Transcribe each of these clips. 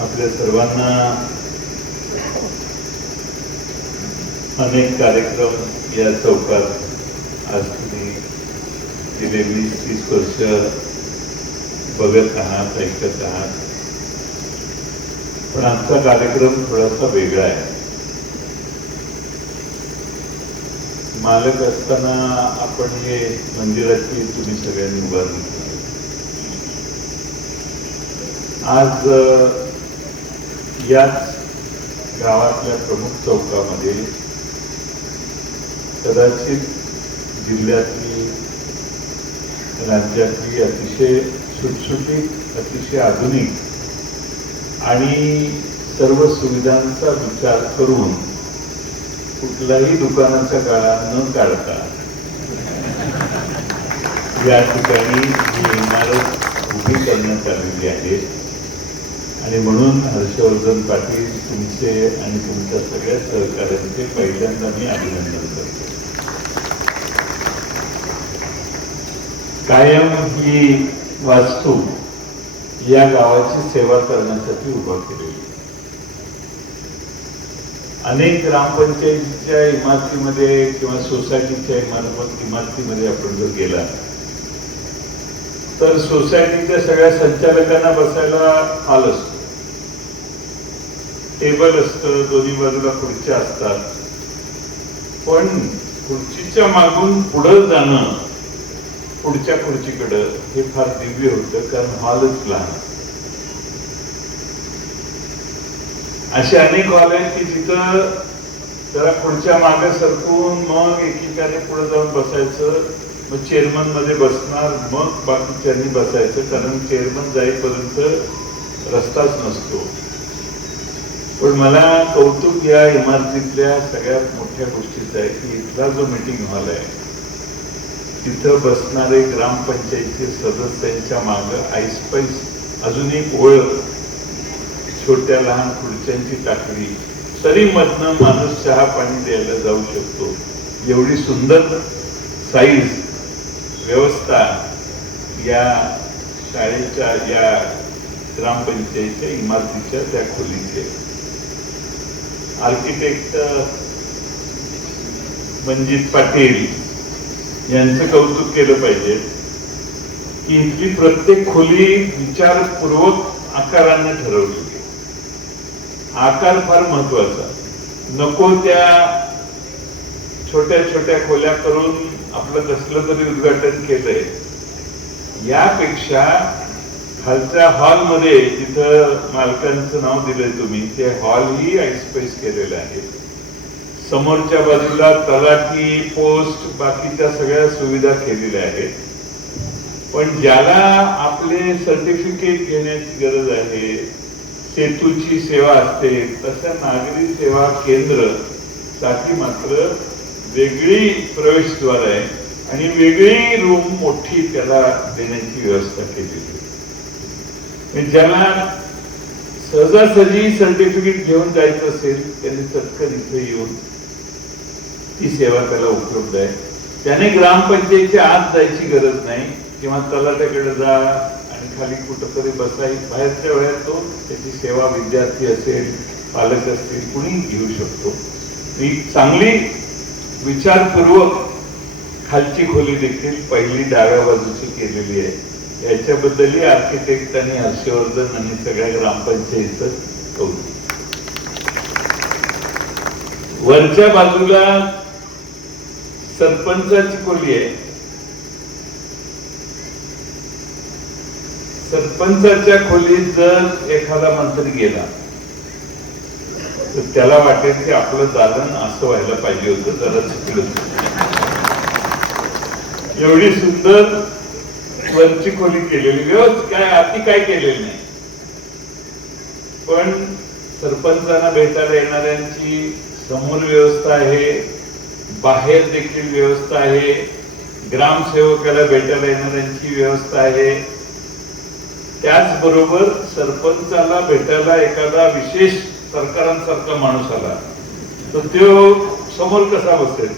आपल्या सर्वांना अनेक कार्यक्रम या चौकात आज तुम्ही गेले 20-30 वर्ष बघत आहात, ऐकत आहात. पण आजचा कार्यक्रम थोडासा वेगळा आहे. मालक असताना आपण हे मंदिराची तुम्ही सगळ्यांनी उभारणी केली. आज याच गावातल्या प्रमुख चौकामध्ये कदाचित जिल्ह्यातली, राज्यातली अतिशय सुटसुटीत, अतिशय आधुनिक आणि सर्व सुविधांचा विचार करून कुठलाही दुकानाचा गाळा न काढता या ठिकाणी ही इमारत उभी करण्यात आलेली आहे. आणि म्हणून हर्षवर्धन पाटील तुमचे आणि तुमच्या सगळ्या सहकार्यांचे पहिल्यांदा मी अभिनंदन करतो. कायम ही वास्तू या गावाची सेवा करण्यासाठी उभा केलेली. अनेक ग्रामपंचायतीच्या इमारतीमध्ये किंवा सोसायटीच्या इमारतीमध्ये आपण जर गेला तर सोसायटीच्या सगळ्या संचालकांना बसायला हॉल असतो, टेबल असतं, दोन्ही बाजूला खुर्च्या असतात. पण खुर्चीच्या मागून पुढे जाणं पुढच्या खुर्चीकडे हे फार दिव्य होतं, कारण हॉलच लहान. असे अनेक हॉल आहेत की जिथं जरा खुर्च्या मागे सरकून मग एकीकडे पुढे जाऊन बसायचं, मग चेअरमन मध्ये बसणार, मग बाकीच्यांनी बसायचं, कारण चेअरमन जाईपर्यंत रस्ताच नसतो. पण मला कौतुक या इमारतीतल्या सगळ्यात मोठ्या गोष्टीचं आहे की इथला जो मीटिंग हॉल आहे तिथं बसणारे ग्रामपंचायतीचे सदस्यांच्या मागे आईस्पाईस अजून एक ओळ छोट्या लहान खुर्च्यांची टाकली तरी मधनं माणूस चहा पाणी द्यायला जाऊ शकतो. एवढी सुंदर साईज व्यवस्था या शाळेच्या, या ग्रामपंचायतीच्या इमारतीच्या त्या खोलीचे. आर्किटेक्ट मनजित पाटील यांचं कौतुक केलं पाहिजे की इथली प्रत्येक खोली विचारपूर्वक आकाराने ठरवली. आकार फार महत्वाचा. नको त्या छोट्या छोट्या खोल्या करून आपलं कसलं तरी उद्घाटन केलंय. यापेक्षा खालच्या हॉलमध्ये जिथं मालकांचं नाव दिलंय तुम्ही, ते हॉल ही आईस्पाईस केलेलं आहे. समोरच्या बाजूला तलाठी, पोस्ट, बाकीच्या सगळ्या सुविधा केलेल्या आहेत. पण ज्याला आपले सर्टिफिकेट घेण्याची गरज आहे, सेतूची सेवा असते, तशा नागरी सेवा केंद्र साठी मात्र वेगळी प्रवेशद्वार आहे आणि वेगळी रूम मोठी त्याला देण्याची व्यवस्था केलेली आहे. ज्याला सहजासहजी सर्टिफिकेट घेऊन जायचं असेल त्यांनी चटकन इथे येऊन ती सेवा त्याला उपलब्ध आहे. त्याने ग्रामपंचायतीच्या आत जायची गरज नाही किंवा तलाट्याकडे जा आणि खाली कुठंतरी बसाई. बाहेरच्या वेळेत तो त्याची सेवा विद्यार्थी असेल, पालक असतील, कुणी घेऊ शकतो. ही चांगली विचारपूर्वक खालची खोली देखील पहिली डाव्या बाजूची केलेली आहे. याच्याबद्दलही आर्किटेक्ट आणि हर्षवर्धन आणि सगळ्या ग्रामपंचायतीचं कौतुक. वरच्या बाजूला सरपंचाची खोली आहे. सरपंचाच्या खोलीत जर एखादा मंत्री गेला तर त्याला वाटेल की आपलं दालन असं व्हायला पाहिजे होतं, जरा चुकलं. एवढी सुंदर वरची खोली केलेली, व्यवस्थित काय अति काय केलेली नाही. पण सरपंचांना भेटायला येणाऱ्यांची समोर व्यवस्था आहे, बाहेर देखील व्यवस्था आहे, ग्रामसेवकाला भेटायला येणाऱ्यांची व्यवस्था आहे. त्याचबरोबर सरपंचाला भेटायला एखादा विशेष सरकारांसारखा माणूस आला तर तो समोर कसा बसेल,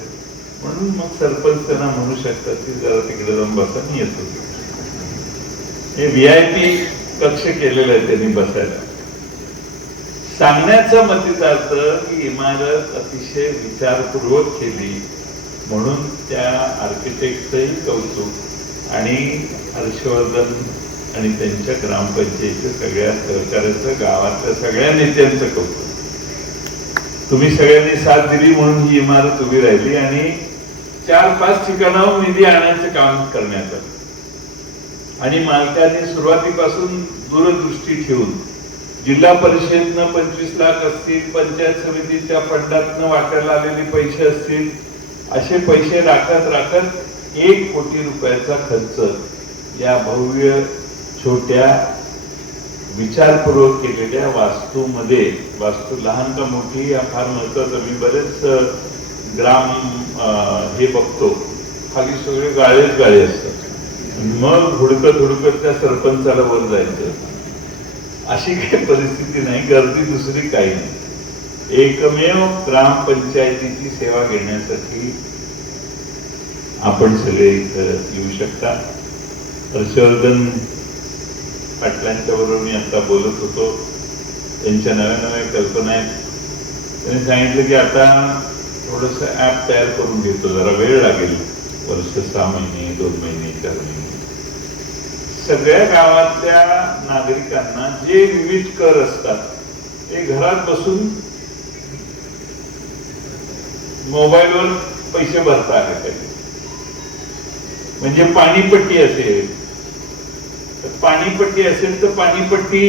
म्हणून मग सरपंच त्यांना म्हणू शकतात की जरा तिकडे जाऊन बसा, मी येतो. हे VIP कक्ष केलेलं आहे त्यांनी बसायला. सांगण्याचा मतितार्थ की इमारत अतिशय विचारपूर्वक केली म्हणून त्या आर्किटेक्टचंही कौतुक आणि हर्षवर्धन आणि त्यांच्या ग्रामपंचायतीच्या सगळ्या सहकार्याचं गावातल्या सगळ्या नेत्यांचं कौतुक. तुम्ही सगळ्यांनी साथ दिली म्हणून ही इमारत उभी राहिली आणि 4-5 ठिकाणाहून निधी आणायचं काम करण्यात आलं. आणि मालकांनी सुरुवातीपासून दूरदृष्टी ठेवून जिल्हा परिषदनं 25 लाख असतील, पंचायत समितीच्या फंडातनं वाटायला आलेले पैसे असतील, असे पैसे राखत 1 कोटी रुपयाचा खर्च या भव्य छोट्या विचारपूर्वक केलेल्या वास्तूमध्ये, वास्तू लहान का मोठी या फार महत्वाचं. मी बरेच ग्राम हे बघतो, खाली सगळे गाळे असतात, मग हुडकत त्या सरपंचाला वर जायचं. अशी काही परिस्थिती नाही, गर्दी दुसरी काही नाही. एकमेव ग्रामपंचायतीची सेवा घेण्यासाठी आपण सगळे इथं येऊ शकता. हर्षवर्धन पाटलांच्या बरोबर मी आता बोलत होतो, त्यांच्या नव्या कल्पना आहेत. त्यांनी सांगितलं की आता थोडंसं ऍप तयार करून घेतो, जरा वेळ लागेल, वर्ष 6 महिने 2 महिने 4 महिने. सगळ्या गावातल्या नागरिकांना जे विविध कर असतात ते घरात बसून मोबाईलवर पैसे भरता आले पाहिजे. म्हणजे पाणीपट्टी असेल तर पाणीपट्टी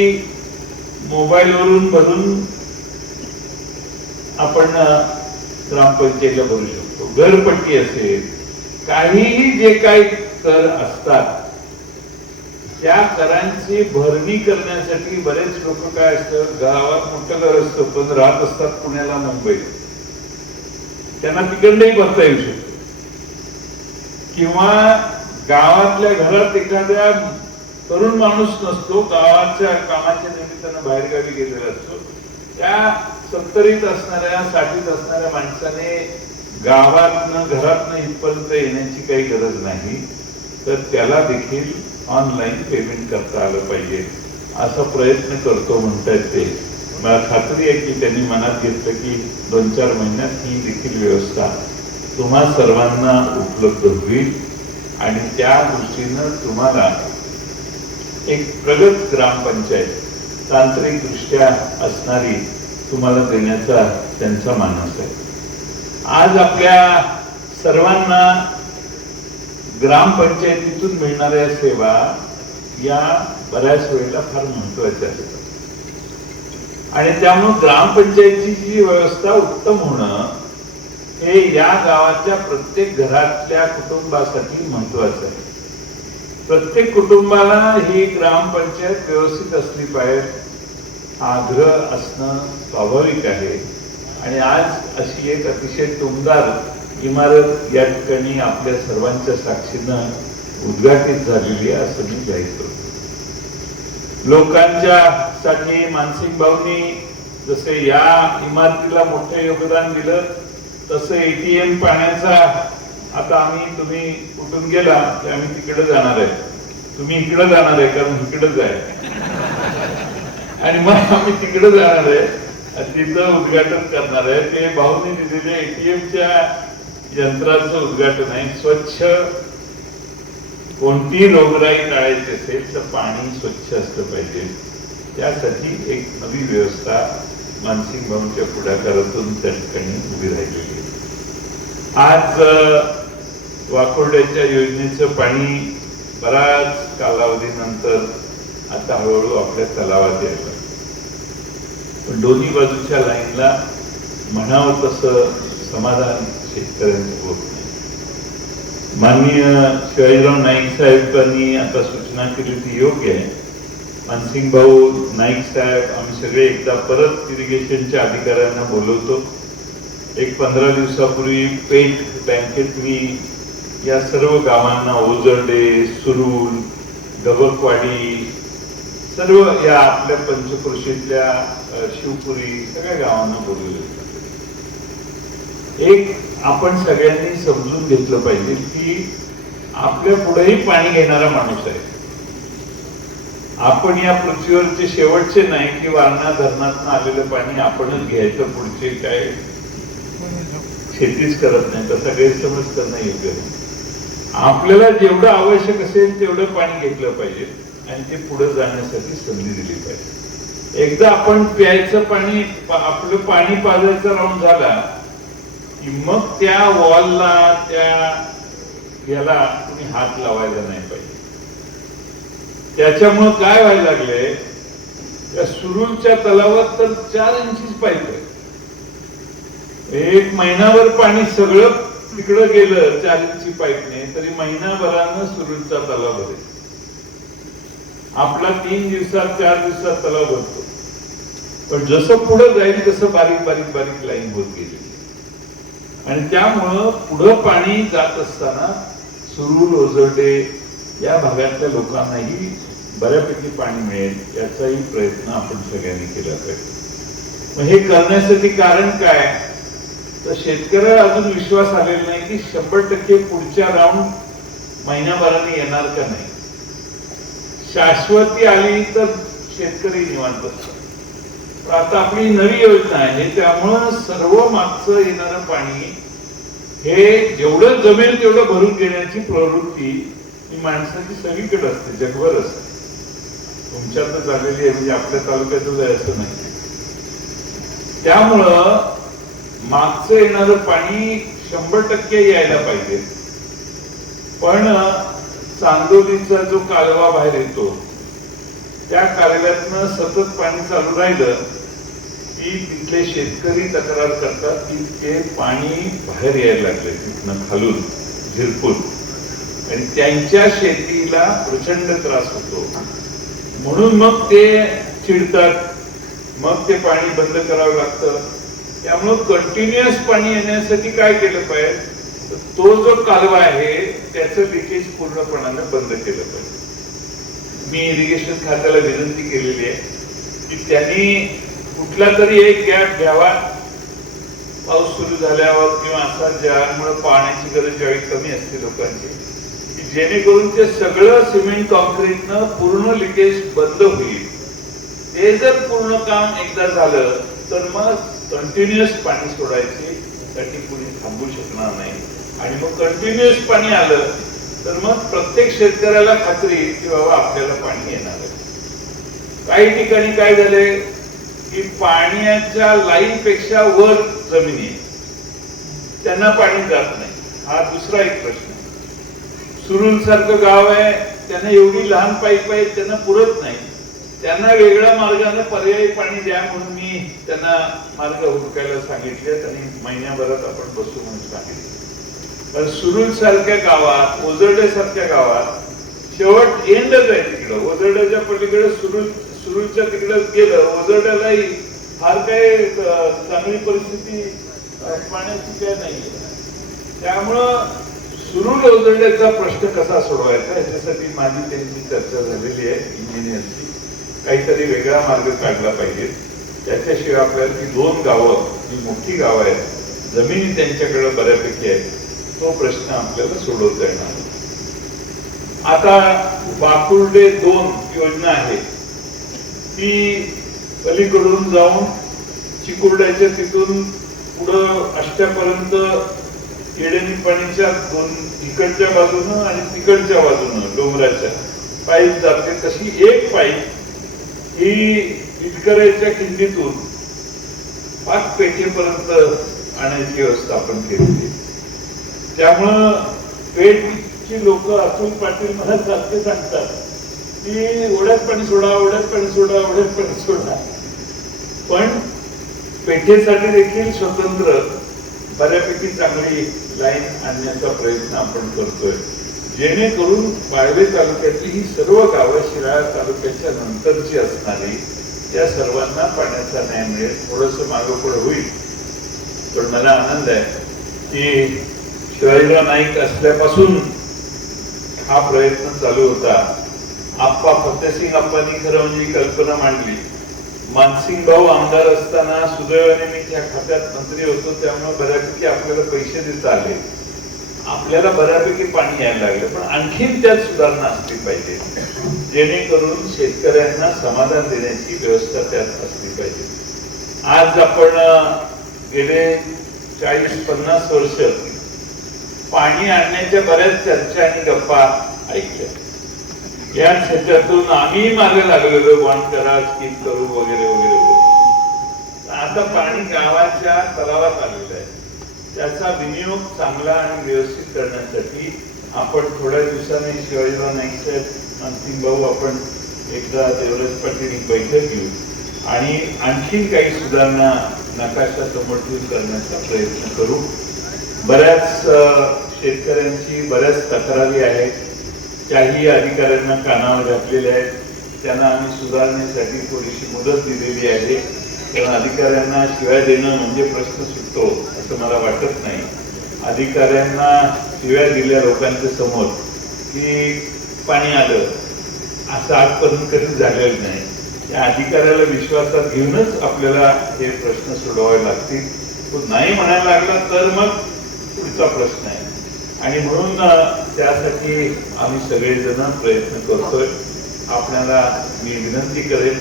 मोबाईलवरून भरून आपण ग्रामपंचायतीला भरू शकतो. घरपट्टी असेल, काहीही जे काही कर असतात त्या करांची भरणी करण्यासाठी बरेच लोक काय असतं, गावात मोठं घर असतं पण राहत असतात पुण्याला, मुंबईत, त्यांना तिकडनंही भरता येऊ शकतो. किंवा गावातल्या घरात एखाद्या तरुण माणूस नसतो, गावाच्या कामाच्या निमित्तानं बाहेरगावी गेलेला असतो, त्या 70ीत असणाऱ्या 60ीत असणाऱ्या माणसाने गावातनं घरातनं इथपर्यंत येण्याची काही गरज नाही, तर त्याला देखील ऑनलाईन पेमेंट करता आलं पाहिजे असा प्रयत्न करतो म्हणतायत ते. मला खात्री आहे की त्यांनी मनात घेतलं की 2-4 महिन्यात ही देखील व्यवस्था तुम्हा सर्वांना उपलब्ध होईल आणि त्या दृष्टीनं तुम्हाला एक प्रगत ग्रामपंचायत तांत्रिक दृष्ट्या असणारी तुम्हाला देण्याचा त्यांचा मानस आहे. आज आपल्या सर्वांना ग्रामपंचायतीतून मिळणाऱ्या सेवा या बऱ्याच वेळेला फार महत्वाच्या आहेत आणि त्यामुळे ग्रामपंचायतीची व्यवस्था उत्तम होणं हे या गावाच्या प्रत्येक घरातल्या कुटुंबासाठी महत्वाचं आहे. प्रत्येक कुटुंबाला ही ग्रामपंचायत व्यवस्थित असली पाहिजे हा आग्रह असणं स्वाभाविक आहे. आणि आज अशी एक अतिशय टुमदार इमारत या ठिकाणी आपल्या सर्वांच्या साक्षीनं उद्घाटित झालेली आहे असं मी जाहीर करतो. लोकांच्या साठी मानसिंग भाऊंनी जसे या इमारतीला मोठे योगदान दिलं तसं एटीएम पाण्याचा आता तुम्ही कुठून गेला की आम्ही तिकडे जाणार आहे, तुम्ही इकडे जाणार आहे कारण इकडेच आहे आणि मग आम्ही तिकडे जाणार आहे, तिथं उद्घाटन करणार आहे. ते भाऊंनी दिलेल्या एटीएमच्या यंत्राचं उद्घाटन आहे. स्वच्छ कोणतीही रोगराई टाळायची असेल तर पाणी स्वच्छ असलं पाहिजे, त्यासाठी एक नवी व्यवस्था मानसिंग भाऊंच्या पुढाकारातून त्या ठिकाणी उभी राहिलेली आहे. आज वाकोर्ड्याच्या योजनेचं पाणी बराच कालावधीनंतर आता हळूहळू आपल्या तलावात यायला, पण दोन्ही बाजूच्या लाईनला म्हणावं तसं समाधान शेतकऱ्यांचं होत नाही. माननीय शिवाजीराव नाईक साहेबांनी आता सूचना केली ती योग्य आहे. मानसिंग भाऊ, नाईक साहेब, आम्ही सगळे एकदा परत इरिगेशनच्या अधिकाऱ्यांना बोलवतो. एक 15 दिवसापूर्वी पेठ बँकेत मी या सर्व गावांना, ओझरडे, सुरूल, गबकवाडी, सर्व या आपल्या पंचक्रोशीतल्या शिवपुरी सगळ्या गावांना बोलवले. एक आपण सगळ्यांनी समजून घेतलं पाहिजे की आपल्या पुढेही पाणी घेणारा माणूस आहे. आपण या पृथ्वीवरचे शेवटचे नाही की वारणा धरणातून आलेलं पाणी आपणच घ्यायचं, पुढचे काय शेतीच करत नाही, तसा गैरसमज करणं योग्य नाही. आपल्याला जेवढं आवश्यक असेल तेवढं पाणी घेतलं पाहिजे आणि ते पुढे जाण्यासाठी संधी दिली पाहिजे. एकदा आपण प्यायचं पाणी, आपलं पाणी पाजायचं राऊंड झाला की मग त्या वॉलला, त्या याला तुम्ही हात लावायला नाही पाहिजे. त्याच्यामुळं काय व्हायला लागले, त्या सुरूरच्या तलावात तर 4 इंचीच पाईप आहे. एक महिनाभर पाणी सगळं तिकडं गेलं 4 इंची पाईपने, तरी महिनाभरानं सुरूरचा तलाव भरेल. आपला 3 दिवसात 4 दिवसात तलाव भरतो. पण जसं पुढे जाईल तसं बारीक बारीक बारीक लाईन होत गेली आणि त्यामुळं पुढं पाणी जात असताना सुरूर, ओझरडे या भागातल्या लोकांनाही बऱ्यापैकी पाणी मिळेल याचाही प्रयत्न आपण सगळ्यांनी केला पाहिजे. मग हे करण्यासाठी कारण काय, तर शेतकऱ्याला अजून विश्वास आलेला नाही की 100% पुढच्या राऊंड महिन्याभराने येणार का नाही. शाश्वती आली तर शेतकरी निवांत असतात. आता आपली नवी योजना आहे, त्यामुळं सर्व मागचं येणारं पाणी हे जेवढं जमेल तेवढं भरून घेण्याची प्रवृत्ती ही माणसाची सगळीकडे असते, जगभर असते. तुमच्यातच झालेली आहे, म्हणजे आपल्या तालुक्यातच आहे असं नाही. त्यामुळं मागचं येणारं पाणी 100% यायला पाहिजे. पण चांदोलीचा जो कालवा बाहेर येतो त्या कालव्यातनं सतत पाणी चालू राहिलं की तिथले शेतकरी तक्रार करतात की ते पाणी बाहेर यायला लागले तिथनं खालून झिरपून, आणि त्यांच्या शेतीला प्रचंड त्रास होतो. म्हणून मग ते चिडतात, मग ते पाणी बंद करावं लागतं. त्यामुळं कंटिन्युअस पाणी येण्यासाठी काय केलं पाहिजे, तो जो कालवा आहे त्याचं लिकेज पूर्णपणाने बंद केलं पाहिजे. मी इरिगेशन खात्याला विनंती केलेली आहे की त्यांनी कुठला तरी एक गॅप घ्यावा पाऊस सुरू झाल्यावर, किंवा असा ज्यामुळे पाण्याची गरज ज्यावेळी कमी असते लोकांची, की जेणेकरून ते सगळं सिमेंट कॉन्क्रीटनं पूर्ण लिकेज बंद होईल. ते जर पूर्ण काम एकदा झालं तर मग कंटिन्युअस पाणी सोडायची साठी कुणी थांबू शकणार नाही. आणि मग कंटिन्युअस पाणी आलं तर मग प्रत्येक शेतकऱ्याला खात्री की बाबा आपल्याला पाणी येणार आहे. काही ठिकाणी काय झाले की पाण्याच्या लाईन पेक्षा वर जमिनी आहे, त्यांना पाणी जात नाही. हा दुसरा एक प्रश्न. सुरूर सारखं गाव आहे, त्यांना एवढी लहान पाईप आहे, त्यांना पुरत नाही. त्यांना वेगळ्या मार्गाने पर्यायी पाणी द्या म्हणून मी त्यांना मार्ग हुडकायला सांगितले आणि महिन्याभरात आपण बसू म्हणून सांगितले. पण सुरूर सारख्या गावात, ओझरडे सारख्या गावात शेवट एंडच आहे तिकडं. ओझरड्याच्या पलीकडे सुरूरच्या तिकडे गेलं, ओझरड्यालाही फार काही चांगली परिस्थिती पाण्याची काय नाहीये. त्यामुळं सुरूर ओझरड्याचा प्रश्न कसा सोडवायचा याच्यासाठी माझी त्यांची चर्चा झालेली आहे इंजिनियरची. काहीतरी वेगळा मार्ग काढला पाहिजे. त्याच्याशिवाय आपल्याला ती 2 गावं जी मोठी गावं आहेत, जमिनी त्यांच्याकडे बऱ्यापैकी आहे, तो प्रश्न आपल्याला सोडवता येणार. आता बाकुर्डे 2 योजना आहे, ती पलीकडून जाऊन चिकुर्ड्याच्या तिथून पुढं अष्ट्यापर्यंत येडेनिपाणीच्या 2 इकडच्या बाजूनं आणि तिकडच्या बाजूनं डोंगराच्या पाईप जाते. तशी एक पाईप ही इटकराच्या खिंडीतून पाच पेठेपर्यंत आणायची व्यवस्था आपण केली. त्यामुळं पेठची लोक अतुल पाटील मला सारखे सांगतात की ओढ्यात पाणी सोडा, ओढ्यात पाणी सोडा, ओढ्यात पाणी सोडा. पण पेठेसाठी देखील स्वतंत्र बऱ्यापैकी चांगली लाईन आणण्याचा प्रयत्न आपण करतोय, जेणेकरून वाळवे तालुक्यातली ही सर्व गावं शिराळा तालुक्याच्या नंतरची असणारी या सर्वांना पाण्याचा न्याय मिळेल. थोडंसं मागोपुढे होईल, पण मला आनंद आहे की शिवाजीराव नाईक असल्यापासून हा प्रयत्न चालू होता. आप्पा फतेसिंग आप्पांनी खरं म्हणजे कल्पना मांडली. मानसिंग भाऊ आमदार असताना सुदैवाने मी त्या खात्यात मंत्री होतो, त्यामुळे बऱ्यापैकी आपल्याला पैसे देता आले. आपल्याला बऱ्यापैकी पाणी यायला लागलं, पण आणखीन त्यात सुधारणा असली पाहिजे, जेणेकरून शेतकऱ्यांना समाधान देण्याची व्यवस्था त्यात असली पाहिजे. आज आपण गेले 40-50 वर्ष पाणी आणण्याच्या बऱ्याच चर्चा आणि गप्पा ऐकल्या. या ह्याच्यातून आम्ही मागे लागलेलो, बॉन्ड करा, स्कीम करू वगैरे वगैरे वगैरे. आता पाणी गावाच्या तलावात आलेलं आहे. त्याचा विनियोग चांगला आणि व्यवस्थित करण्यासाठी आपण थोड्या दिवसांनी शिवाजीराव नाईक साहेब, अंतिम भाऊ, आपण एकदा देवराज पाटील बैठक घेऊ आणि आणखीन काही सुधारणा नकाशा समोर ठेवून करण्याचा प्रयत्न करू. बऱ्याच शेतकऱ्यांची बऱ्याच तक्रारी आहेत, त्याही अधिकाऱ्यांना कानावर घातलेल्या आहेत. त्यांना आम्ही सुधारण्यासाठी थोडीशी मुदत दिलेली आहे. कारण अधिकाऱ्यांना शिव्या देणं म्हणजे प्रश्न सुटतो असं मला वाटत नाही. अधिकाऱ्यांना शिव्या दिल्या लोकांच्या समोर की पाणी आलं असं आजपर्यंत कधी झालेलं नाही. त्या अधिकाऱ्याला विश्वासात घेऊनच आपल्याला हे प्रश्न सोडवावे लागतील. तो नाही म्हणायला लागला तर मग पुढचा प्रश्न आहे. आणि म्हणून त्यासाठी आम्ही सगळेजण प्रयत्न करतोय. आपल्याला मी विनंती करेन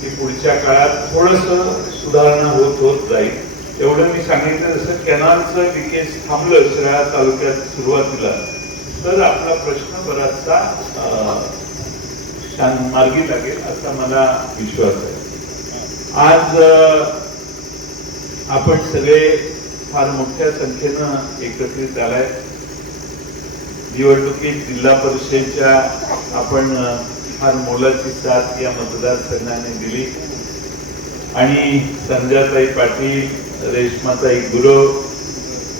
की पुढच्या काळात थोडंसं सुधारणा होत जाईल. एवढं मी सांगितलं, जसं कॅनॉलचं लिकेज थांबलं शिराळा तालुक्यात सुरुवातीला, तर आपला प्रश्न बराचसा मार्गी लागेल असा मला विश्वास आहे. आज आपण सगळे फार मोठ्या संख्येनं एकत्रित आलाय. निवडणुकीत जिल्हा परिषदेच्या आपण फार मोलाची साथ या मतदारसंघाने दिली आणि संध्याताई पाटील, रेश्माताई गुरव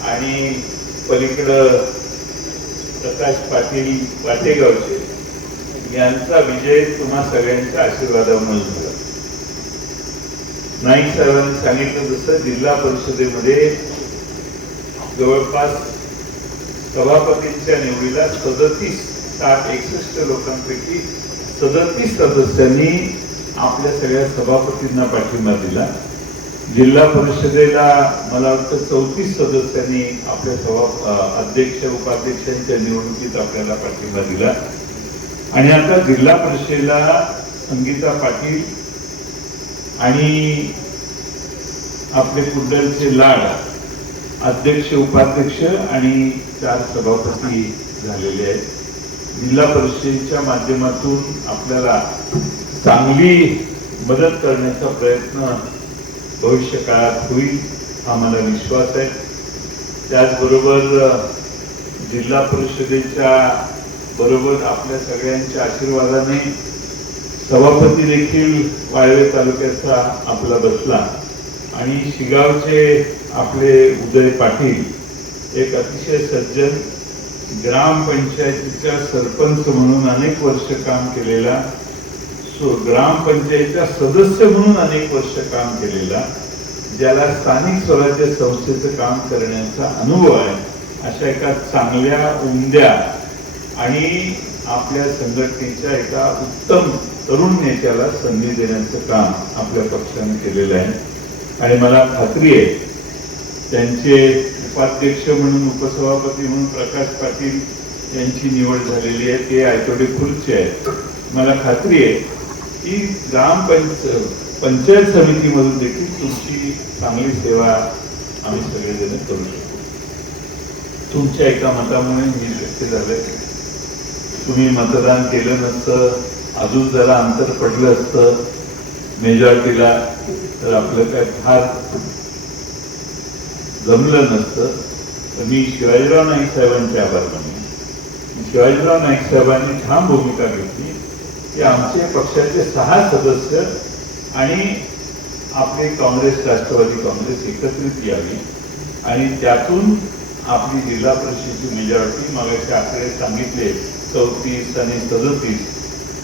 आणि पलीकडं प्रकाश पाटील वाटेगावचे यांचा विजय तुम्हा सगळ्यांच्या आशीर्वादामुळे झाला. नाईक साहेबांनी सांगितलं तसं जिल्हा परिषदेमध्ये जवळपास सभापतींच्या निवडीला 67 लोकांपैकी 37 सदस्यांनी आपल्या सगळ्या सभापतींना पाठिंबा दिला. जिल्हा परिषदेला मला वाटतं 34 सदस्यांनी आपल्या अध्यक्ष उपाध्यक्षांच्या निवडणुकीत आपल्याला पाठिंबा दिला. आणि आता जिल्हा परिषदेला संगीता पाटील आणि आपले कुंडलचे लाड अध्यक्ष उपाध्यक्ष आणि 4 सभापती झालेले आहेत. जिल्हा परिषदेच्या माध्यमातून आपल्याला चांगली मदत करण्याचा प्रयत्न भविष्य काळात होईल हा मला विश्वास आहे. त्याचबरोबर जिल्हा परिषदेच्या बरोबर आपल्या सगळ्यांच्या आशीर्वादाने सभापती देखील वाळवे तालुक्याचा आपला बसला आणि शिगावचे आपले उदय पाटील एक अतिशय सज्जन, ग्रामपंचायतीच्या सरपंच म्हणून अनेक वर्ष काम केलेला, ग्रामपंचायतीचा सदस्य म्हणून अनेक वर्ष काम केलेला, ज्याला स्थानिक स्वराज्य संस्थेचं काम करण्याचा अनुभव आहे, अशा एका चांगल्या उमद्या आणि आपल्या संघटनेच्या एका उत्तम तरुण नेत्याला संधी देण्याचं काम आपल्या पक्षाने केलेलं आहे. आणि मला खात्री आहे त्यांचे उपाध्यक्ष म्हणून, उपसभापती म्हणून प्रकाश पाटील यांची निवड झालेली आहे. ते आयतोडे खुर्ची आहेत. मला खात्री आहे की पंचायत समितीमधून देखील तुमची चांगली सेवा आम्ही सगळेजण करू शकतो. तुमच्या एका मतामुळे मी शक्य झालंय. तुम्ही मतदान केलं नसतं, अजून जरा अंतर पडलं असतं मेजॉरिटीला, तर आपलं काय फार जमलं नसतं. तर मी शिवाजीराव नाईक साहेबांचे आभार मानेन. शिवाजीराव नाईक साहेबांनी ठाम भूमिका घेतली की आमचे पक्षाचे 6 सदस्य आणि आपले काँग्रेस, राष्ट्रवादी काँग्रेस एकत्रित यावी आणि त्यातून आपली जिल्हा परिषदेची मेजॉरिटी, मागाचे आकडे सांगितले 34 आणि 37,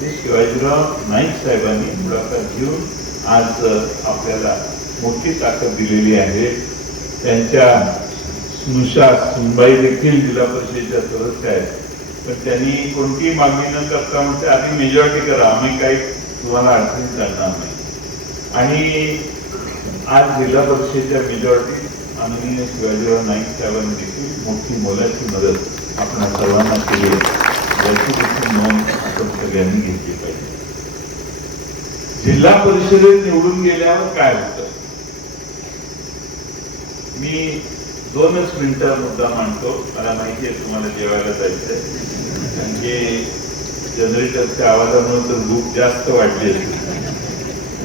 ते शिवाजीराव नाईक साहेबांनी मुलाखत घेऊन आज आपल्याला मोठी ताकद दिलेली आहे. त्यांच्या स्नुषा सुनबाई देखील जिल्हा परिषदेच्या सदस्य आहेत. पण त्यांनी कोणतीही मागणी न करता म्हणते आधी मेजॉरिटी करा, आम्ही काही तुम्हाला अडचणी करणार नाही. आणि आज जिल्हा परिषदेच्या मेजॉरिटी माननीय शिवाजीराव नाईक साहेबांनी देखील मोठी मोलाची मदत आपण सर्वांना केली याची देखील नोंद आपण सगळ्यांनी घेतली पाहिजे. जिल्हा परिषदेत निवडून गेल्यावर काय होतं, मी 2च मिनिटं मुद्दा मांडतो. मला माहिती आहे तुम्हाला जेवायला जायचंय, कारण की जनरेटरच्या आवाजामुळे तर भूक जास्त वाढली असेल.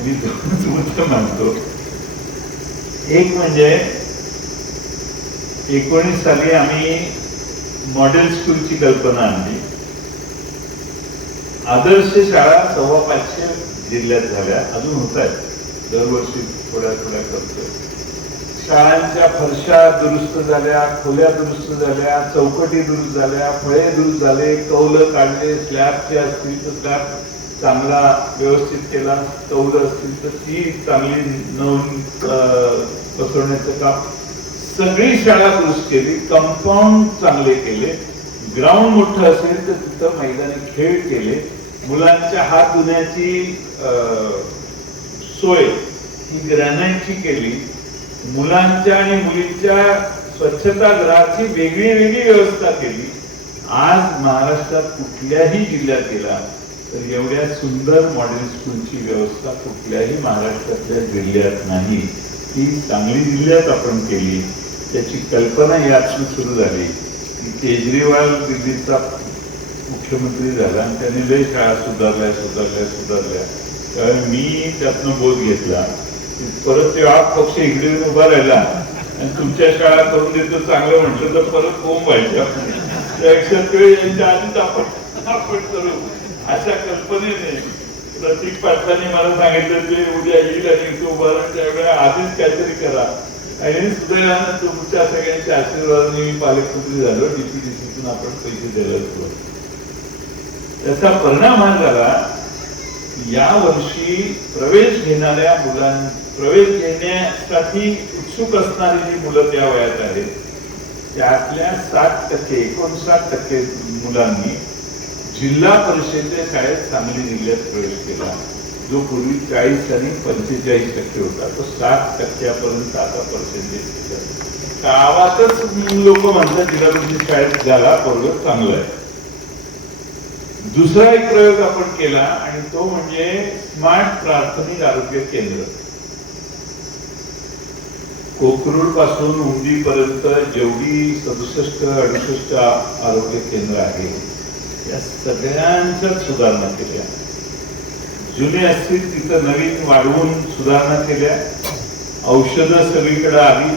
मी 2च मुद्दा मांडतो. एक म्हणजे 19 साली आम्ही मॉडेल स्कूलची कल्पना आणली. आदर्श शाळा 550 जिल्ह्यात झाल्या, अजून होत आहेत, दरवर्षी थोड्या थोड्या करतो. शाळांच्या फरशा दुरुस्त झाल्या, खोल्या दुरुस्त झाल्या, चौकटी दुरुस्त झाल्या, फळे दुरुस्त झाले, कौलं काढले, स्लॅबचे असतील तर स्लॅब चांगला व्यवस्थित केला, कौलं असतील तर ती चांगली नवीन बसवण्याचं काम. सगळी शाळा दुरुस्त केली, कंपाऊंड चांगले केले, ग्राउंड मोठं असेल तर तिथं मैदानी खेळ केले, मुलांच्या हात धुण्याची सोय ही ग्रॅनाईटची केली, मुलांच्या आणि मुलींच्या स्वच्छतागृहाची वेगळी वेगळी व्यवस्था केली. आज महाराष्ट्रात कुठल्याही जिल्ह्यात गेला तर एवढ्या सुंदर मॉडेल स्कूलची व्यवस्था कुठल्याही महाराष्ट्रातल्या जिल्ह्यात नाही. ती सांगली जिल्ह्यात आपण केली. त्याची कल्पना यातून सुरू झाली की केजरीवाल दिल्लीचा मुख्यमंत्री झाला आणि त्यांनी लय शाळा सुधारल्या. त्यावेळी मी त्यातनं बोध घेतला. परत ते आप पक्ष इकडे उभा राहिला आणि तुमच्या शाळा करून देतो चांगलं म्हटलं तर परत कोंब व्हायच्या. त्यापेक्षा ते यांच्या आधीच आपण करू अशा कल्पनेने प्रतीक पाटलांनी मला सांगितलं ते उद्या येईल आणि इथे उभा राहून त्यावेळेला आधीच काहीतरी करा. आणि सुदैवानं तुमच्या सगळ्यांच्या आशीर्वादाने मी पालकमंत्री झालो. DPDCतून आपण पैसे द्यायला सुरू. त्याचा परिणाम हा झाला, या वर्षी प्रवेश घेणाऱ्या प्रवेश घेण्यासाठी उत्सुक असणारी जी मुलं त्या वयात आहेत त्यातल्या 59% मुलांनी जिल्हा परिषदेच्या शाळेत सांगली जिल्ह्यात प्रवेश केला. जो पूर्वी 40 आणि 45% होता तो 60% आता पर्सेंटेज केला. गावातच लोक म्हणतात जिल्हा परिषद शाळेत झाला पोरग चांगलं आहे. दुसरा एक प्रयोग आपण केला आणि तो म्हणजे स्मार्ट प्राथमिक आरोग्य केंद्र. कोकरूड पासून उमदी पर्यंत जेवढी 67-68 आरोग्य केंद्र आहे या सगळ्यांच्या सुधारणा केल्या. जुने असतील तिथं नवीन वाढवून सुधारणा केल्या. औषधं सगळीकडे आली.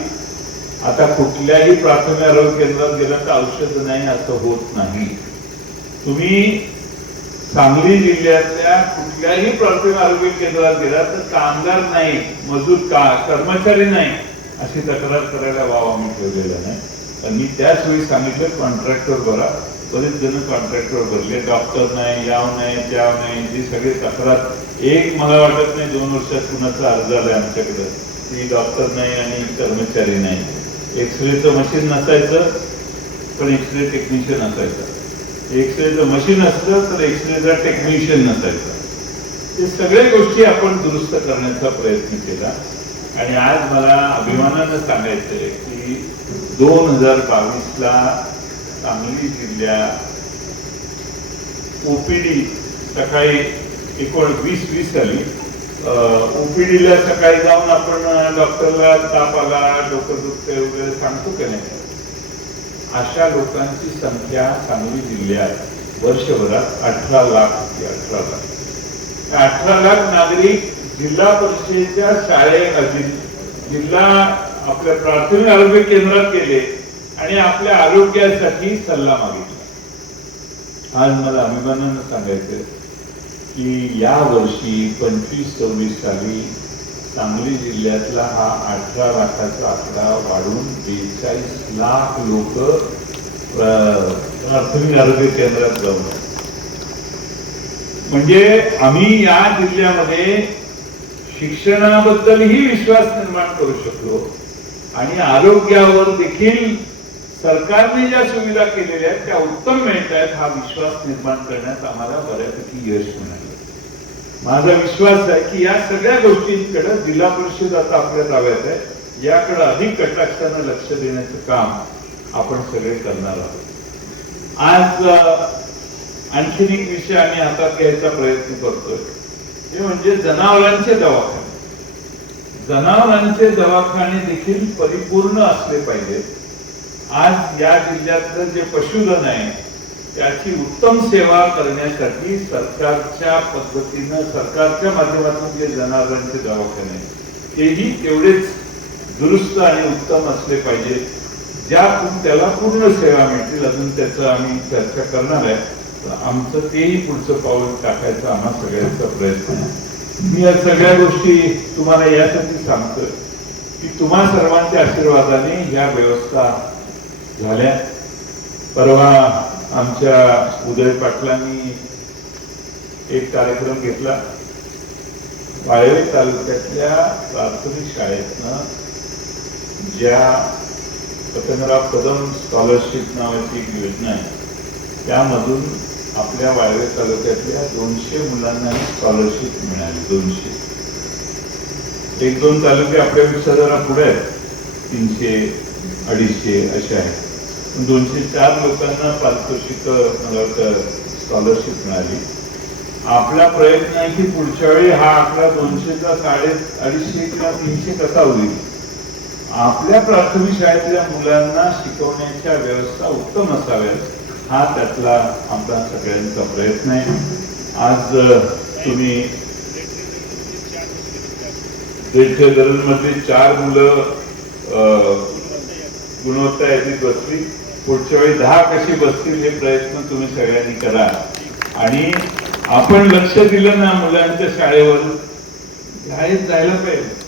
आता कुठल्याही प्राथमिक आरोग्य केंद्रात गेलं तर औषध नाही असं होत नाही. तुम्ही सांगली जिल्ह्यातल्या कुठल्याही प्राथमिक आरोग्य केंद्रात गेला तर कामगार नाही, मजूर कर्मचारी नाही अशी तक्रार करायला वाव आम्ही ठेवलेला नाही. तर मी त्याच वेळी सांगितलं कॉन्ट्रॅक्टर भरा. बरेच जण कॉन्ट्रॅक्टर भरले. डॉक्टर नाही, याव नाही, त्याव नाही, जी सगळी तक्रार एक मला वाटत नाही 2 वर्षात कुणाचा अर्ज आलाय आमच्याकडे की डॉक्टर नाही आणि कर्मचारी नाही. एक्सरेचं मशीन नसायचं पण एक्सरे टेक्निशियन असायचा. एक्सरेचं मशीन असलं तर एक्सरेचा टेक्निशियन नसायचा. हे सगळ्या गोष्टी आपण दुरुस्त करण्याचा प्रयत्न केला. आणि आज मला अभिमानानं सांगायचंय की 2022ला सांगली जिल्ह्यात ओपीडी सकाळी 20 साली ओपीडीला सकाळी जाऊन आपण डॉक्टरला ताप आला, डोकं दुखते वगैरे सांगतो की नाही, अशा लोकांची संख्या सांगली जिल्ह्यात वर्षभरात 18 लाख होती. 18 लाख. 18 लाख नागरिक जिल्हा परिषदेच्या शाळेत जिल्हा आपल्या प्राथमिक आरोग्य केंद्रात गेले आणि आपल्या आरोग्यासाठी सल्ला मागितला. आज मला अभिमानानं सांगायचं की या वर्षी 25-26 साली सांगली जिल्ह्यातला हा 18 लाखाचा आकडा वाढून 42 लाख लोक प्राथमिक आरोग्य केंद्रात जाऊन, म्हणजे आम्ही या जिल्ह्यामध्ये शिक्षणाबद्दलही विश्वास निर्माण करू शकलो आणि आरोग्यावर देखील सरकारने ज्या सुविधा केलेल्या आहेत त्या उत्तम मिळत आहेत हा विश्वास निर्माण करण्यात आम्हाला बऱ्यापैकी यश मिळालं. माझा विश्वास आहे की या सगळ्या गोष्टींकडे जिल्हा परिषद आता आपल्या ताब्यात आहे. याकडे अधिक कटाक्षानं लक्ष देण्याचं काम आपण सगळे करणार आहोत. आज आणखीन एक विषय आम्ही हातात घ्यायचा प्रयत्न करतोय, ते म्हणजे जनावरांचे दवाखाने. जनावरांचे दवाखाने देखील परिपूर्ण असले पाहिजेत. आज या जिल्ह्यातलं जे पशुधन आहे त्याची उत्तम सेवा करण्यासाठी सरकारच्या पद्धतीनं, सरकारच्या माध्यमातून जे जनावरांचे दवाखाने तेही तेवढेच दुरुस्त आणि उत्तम असले पाहिजेत, ज्यातून त्याला पूर्ण सेवा मिळतील. अजून त्याचं आम्ही चर्चा करणार आहे, पण आमचं तेही पुढचं पाऊल टाकायचा आम्हा सगळ्यांचा प्रयत्न आहे. मी या सगळ्या गोष्टी तुम्हाला यासाठी सांगतोय की तुम्हा सर्वांच्या आशीर्वादाने या व्यवस्था झाल्या. परवा आमच्या उदय पाटलांनी एक कार्यक्रम घेतला. वाळवे तालुक्यातल्या प्राथमिक शाळेतनं ज्या पतंगराव कदम स्कॉलरशिप नावाची एक योजना आहे, त्यामधून आपल्या वाळवे तालुक्यातल्या 200 मुलांना स्कॉलरशिप मिळाली. 200. 1-2 तालुके आपल्यापेक्षा जरा पुढे आहेत, 300-250 असे आहेत. 204 लोकांना पारितोषिक मला वाटतं स्कॉलरशिप मिळाली. आपला प्रयत्न आहे की पुढच्या वेळी हा आकडा 200चा 250 किंवा 300 कसा होईल. आपल्या प्राथमिक शाळेतल्या मुलांना शिकवण्याच्या व्यवस्था उत्तम असाव्यात, हा त्यातला आमचा सगळ्यांचा प्रयत्न आहे. आज तुम्ही मध्ये 4 मुलं गुणवत्ता यादीत बसली. पुढच्या वेळी 10 कशी बसतील हे प्रयत्न तुम्ही सगळ्यांनी करा. आणि आपण लक्ष दिलं ना मुलांच्या शाळेवर, शाळेत जायला पाहिजे,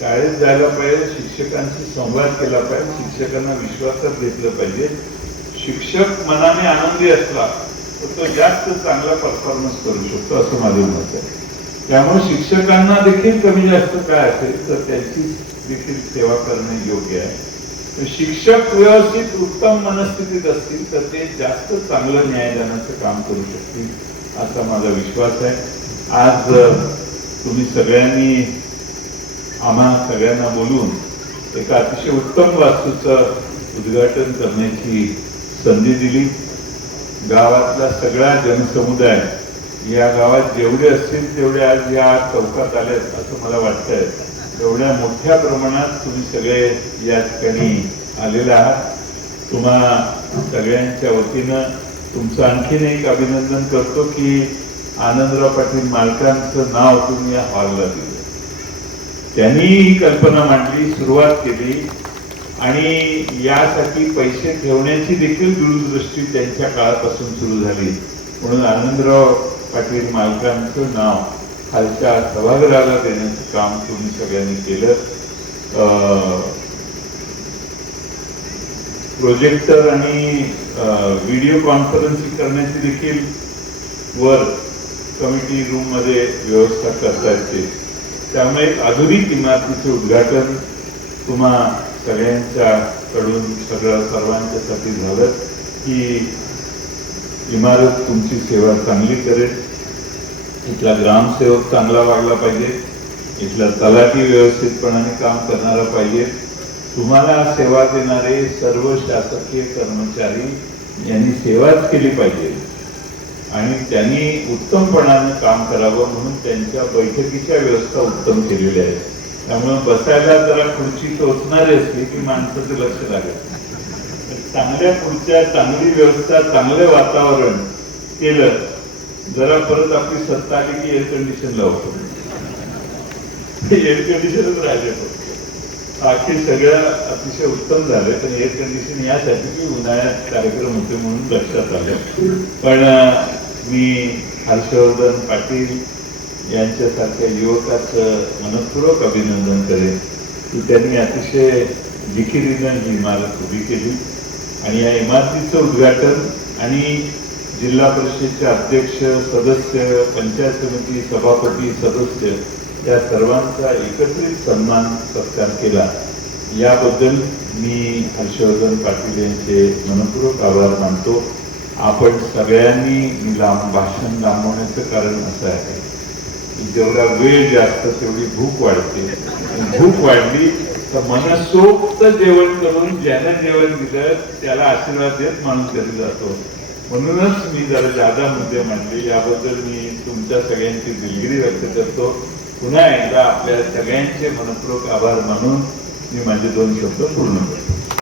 शाळेत जायला पाहिजे, शिक्षकांशी संवाद केला पाहिजे, शिक्षकांना विश्वासात घेतलं पाहिजे. शिक्षक मनाने आनंदी असला तर तो जास्त चांगला परफॉर्मन्स करू शकतो असं माझं मत आहे. त्यामुळे शिक्षकांना देखील कमी जास्त काय असेल तर त्यांची देखील सेवा करणे योग्य आहे. शिक्षक व्यवस्थित उत्तम मनस्थितीत असतील तर ते जास्त चांगलं न्यायदानाचं काम करू शकतील असा माझा विश्वास आहे. आज तुम्ही सगळ्यांनी आम्हा सगळ्यांना बोलून एका अतिशय उत्तम वास्तूचं उद्घाटन करण्याची संधी दिली. गावातला सगळा जनसमुदाय, या गावात जेवढे असतील तेवढे आज या चौकात आलेत असं मला वाटतंय. एवढ्या मोठ्या प्रमाणात तुम्ही सगळे या ठिकाणी आलेले आहात. तुम्हा सगळ्यांच्या वतीनं तुमचं आणखीन एक अभिनंदन करतो की आनंदराव पाटील मालकांचं नाव तुम्ही या हॉलला दिलं. त्यांनी ही कल्पना मांडली, सुरुवात केली आणि यासाठी पैसे ठेवण्याची देखील दूरदृष्टी त्यांच्या काळापासून सुरू झाली. म्हणून आनंदराव पाटील मालकांचं नाव खालच्या सभागृहाला देण्याचं काम तुम्ही सगळ्यांनी केलं. प्रोजेक्टर आणि व्हिडिओ कॉन्फरन्सिंग करण्याची देखील वर कमिटी रूम मध्ये व्यवस्था करता येते. त्यामुळे एक आधुनिक इमारतीचे उद्घाटन तुम्हा सगळ्यांच्या कडून सर्वांच्यासाठी झालं. ही इमारत तुमची सेवा चांगली करेल. इथला ग्रामसेवक चांगला वागला पाहिजे, इथला तलाठी व्यवस्थितपणाने काम करणारा पाहिजे. तुम्हाला सेवा देणारे सर्व शासकीय कर्मचारी यांनी सेवाच केली पाहिजे आणि त्यांनी उत्तमपणाने काम करावं म्हणून त्यांच्या बैठकीच्या व्यवस्था उत्तम केलेल्या आहेत. त्यामुळे बसायला जरा खुर्ची टोचणारी असली की माणसाचं लक्ष लागेल. चांगल्या खुर्च्या, चांगली व्यवस्था, चांगलं वातावरण केलं, जरा परत आपली सत्ता आली की एअर कंडिशन लावतो. एअर कंडिशनच राहिले. बाकी सगळं अतिशय उत्तम झालं, पण एअर कंडिशन यासाठी की उन्हाळ्यात कार्यक्रम होते म्हणून लक्षात आलं. पण मी हर्षवर्धन पाटील यांच्यासारख्या युवकाचं मनपूर्वक अभिनंदन करेन की त्यांनी अतिशय जिकिरीनं ही इमारत उभी केली आणि या इमारतीचं उद्घाटन आणि जिल्हा परिषदेचे अध्यक्ष, सदस्य, पंचायत समिती सभापती, सदस्य या सर्वांचा एकत्रित सन्मान सत्कार केला. याबद्दल मी हर्षवर्धन पाटील यांचे मनपूर्वक आभार मानतो. आपण सगळ्यांनी भाषण लांबवण्याचं कारण असं आहे की जेवढा वेळ जास्त तेवढी भूक वाढते. आणि भूक वाढली तर मनसोक्त जेवण करून ज्यानं जेवण दिलं त्याला आशीर्वाद देत माणूस घरी जातो. म्हणूनच मी जरा जादा मुद्दे मांडले. याबद्दल मी तुमच्या सगळ्यांची दिलगिरी व्यक्त करतो. पुन्हा एकदा आपल्या सगळ्यांचे मनपूर्वक आभार मानून मी माझे 2 शब्द पूर्ण करतो.